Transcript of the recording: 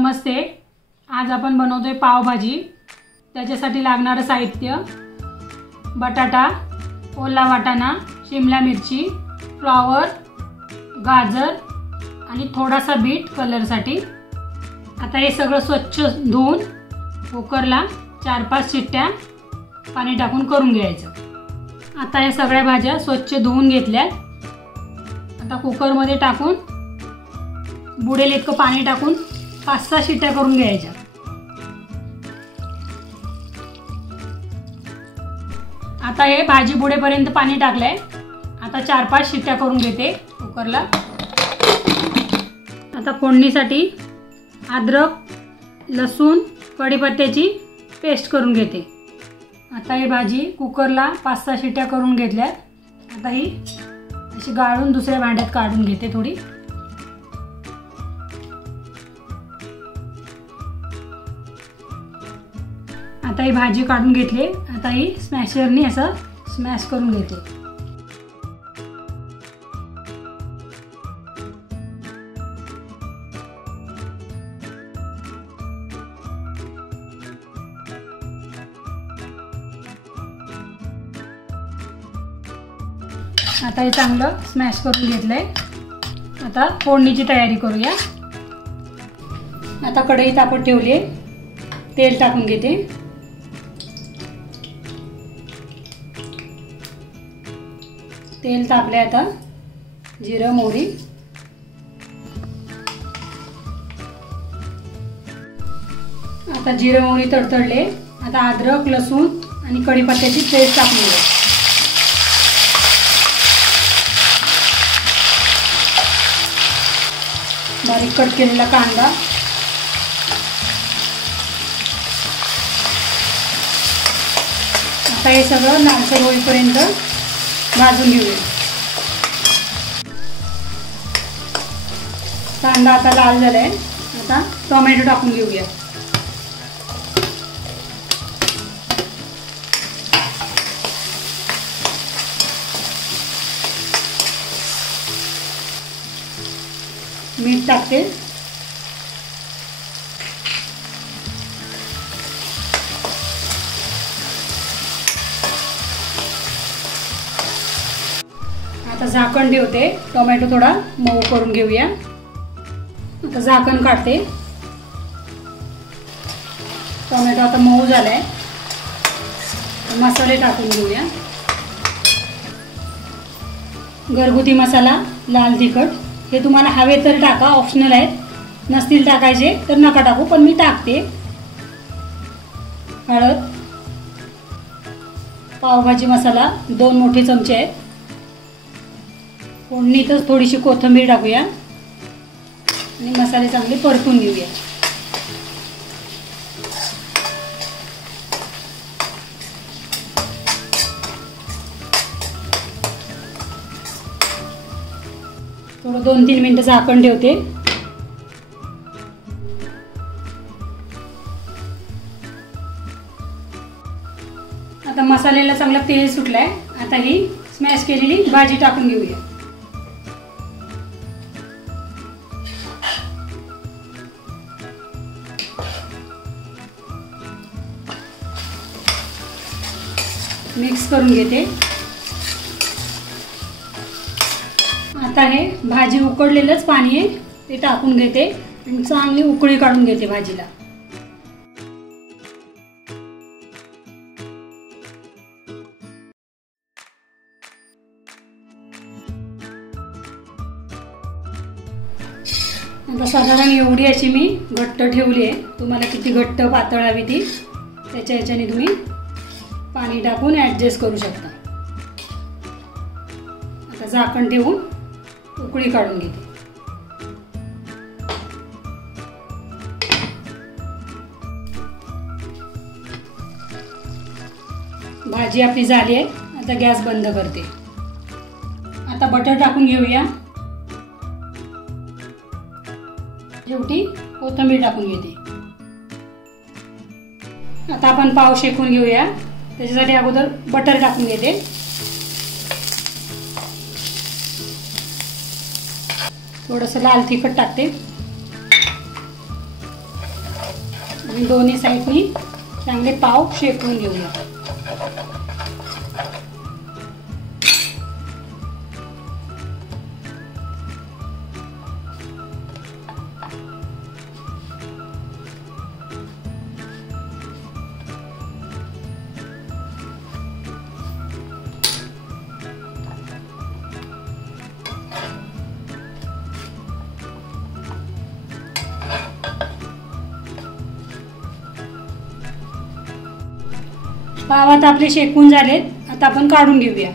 नमस्ते। आज आपण बनवतोय पावभाजी। त्याच्यासाठी लागणारे साहित्य: बटाटा, ओला वाटाणा, शिमला मिरची, फ्लॉवर, गाजर आणि थोडासा बीट कलरसाठी। आता हे सगळं स्वच्छ धुवून कुकरला 4-5 शिट्ट्या पाणी टाकून करून घ्यायचं। आता हे सगळ्या भाज्या स्वच्छ धुवून घेतल्यात। आता कुकरमध्ये टाकून बुडेल इतकं पाणी टाकून 5-6 शिट्ट्या करून घ्यायच्या। आता हे भाजी बुडेपर्यंत पाणी टाकलंय। आता 4-5 शिट्ट्या करून घेते कुकरला। आता फोडणीसाठी अद्रक, लसूण, कढीपत्त्याची पेस्ट करून घेते। आता ही भाजी कुकरला 5-6 शिट्ट्या करून घेतल्यात। आता ही अशी गाळून दुसऱ्या भांड्यात काढून घेते थोडी। आता ही भाजी काढून घेतली। आता ही स्मॅशरनी असं स्मॅश करून घेते। आता हे चांगलं स्मॅश करून घेतलंय। आता फोडणीची तयारी करूया। आता कढई तापत ठेवली आहे, तेल टाकून घेते। तेल तापले। आता जिरं, मोहरी, आता जिरं मोहरी तडतडले। आता अद्रक, लसूण आणि कढीपत्त्याची पेस्ट टाकून घ्या। बारीक कट केलेला कांदा, आता हे सगळं लालसर होईपर्यंत भाजून घेऊया। कांदा आता लाल झालाय। आता टोमॅटो टाकून घेऊया। मीठ टाकते। आता झाकण ठेवते, टोमॅटो थोडा मऊ करून घेऊया। आता झाकण काढते। टोमॅटो आता मऊ झालाय। मसाले टाकून घेऊया। घरगुती मसाला, लाल तिखट, हे तुम्हाला हवे तर टाका, ऑप्शनल आहेत। नसतील टाकायचे तर नका टाकू, पण मी टाकते। हळद, पावभाजी मसाला 2 मोठे चमचे आहेत। फोडणीतच थोडीशी कोथिंबीर टाकूया आणि मसाले चांगले परतून घेऊया। थोडं 2-3 मिनिटं झाकण ठेवते। आता मसाल्याला चांगलं तेल सुटलंय। आता ही स्मॅश केलेली भाजी टाकून घेऊया। मिक्स करून घेते। आता हे भाजी उकडलेलंच पाणी आहे ते टाकून घेते आणि चांगली उकळी काढून घेते भाजीला। आता साधारण एवढी अशी मी घट्ट ठेवली आहे। तुम्हाला किती घट्ट पातळ हवी ती त्याच्या ह्याच्याने तुम्ही पाणी टाकून ॲडजस्ट करू शकता। आता झाकण ठेवून उकळी काढून घेते। भाजी आपली झाली आहे। आता गॅस बंद करते। आता बटर टाकून घेऊया। शेवटी कोथिंबीर टाकून घेते। आता आपण पाव शेकून घेऊया। त्याच्यासाठी अगोदर बटर टाकून घेते। थोडंसं लाल तिखट टाकते। आणि दोन्ही साईडनी चांगले पाव शेकून घेऊया. पाव आता आपले शेकून झालेत. आता आपण काढून घेऊया.